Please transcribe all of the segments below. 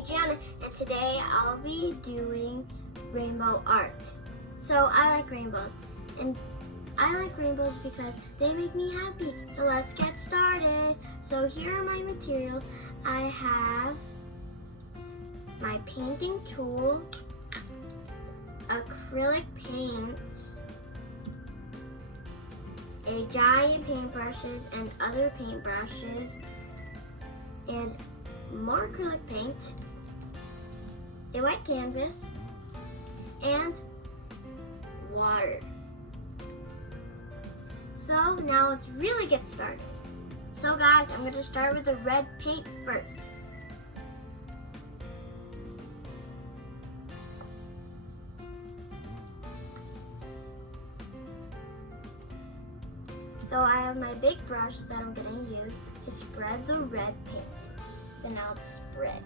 me, Jiana, and today I'll be doing rainbow art. So I like rainbows, and I like rainbows because they make me happy. So let's get started. So here are my materials. I have my painting tool, acrylic paints, a giant paintbrushes and other paintbrushes, and more acrylic paint, a white canvas, and water. So now let's really get started. So guys, I'm going to start with the red paint first. So I have my big brush that I'm going to use to spread the red paint. So now it's spread.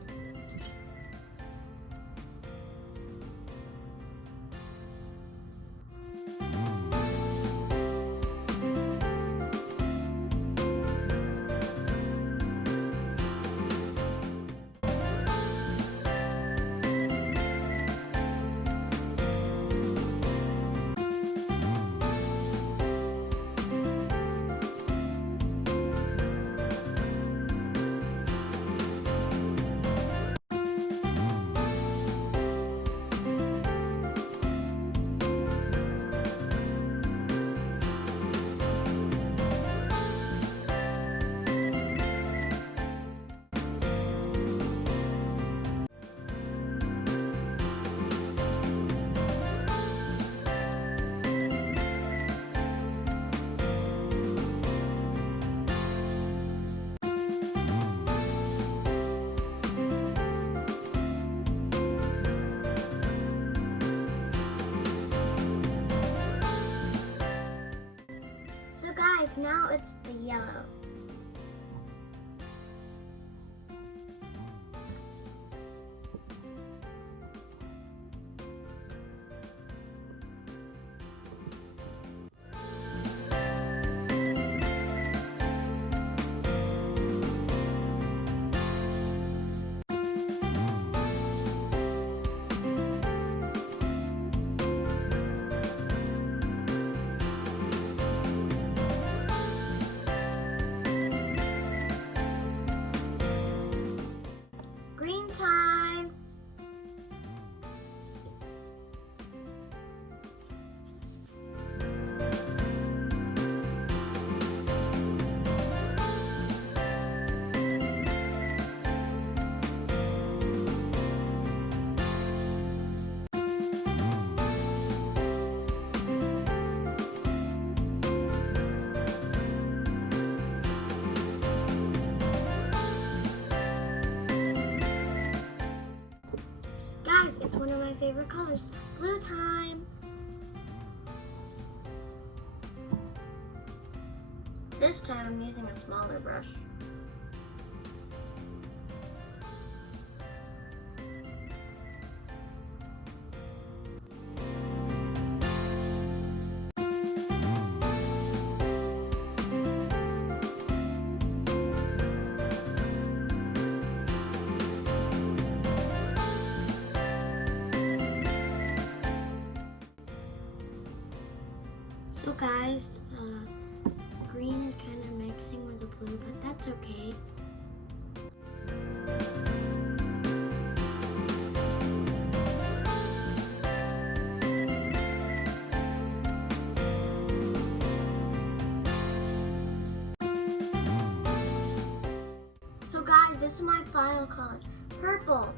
So guys, now it's the yellow. Green time. Guys, it's one of my favorite colors. Blue time. This time I'm using a smaller brush. So guys, the green is kind of mixing with the blue, but that's okay. So guys, this is my final color, purple.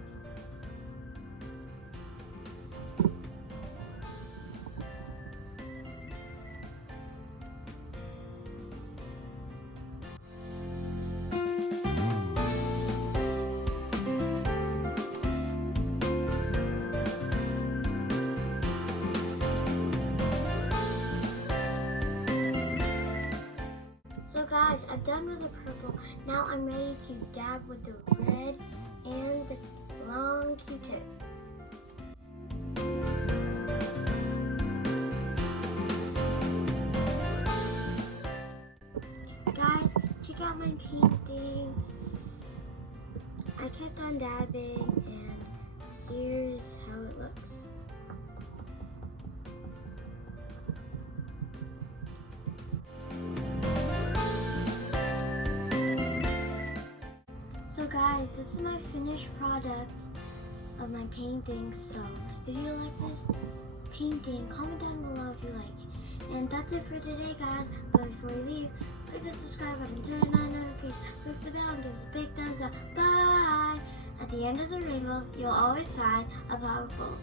So guys, I'm done with the purple. Now I'm ready to dab with the red and the long Q-tip. Guys, check out my painting. I I kept on dabbing, and here's how it looks. So guys, this is my finished product of my painting. So if you like this painting, comment down below if you like it. And that's it for today, guys. But before you leave, click the subscribe button, turn on notifications, click the bell, and give us a big thumbs up. Bye! At the end of the rainbow, you'll always find a pot of gold.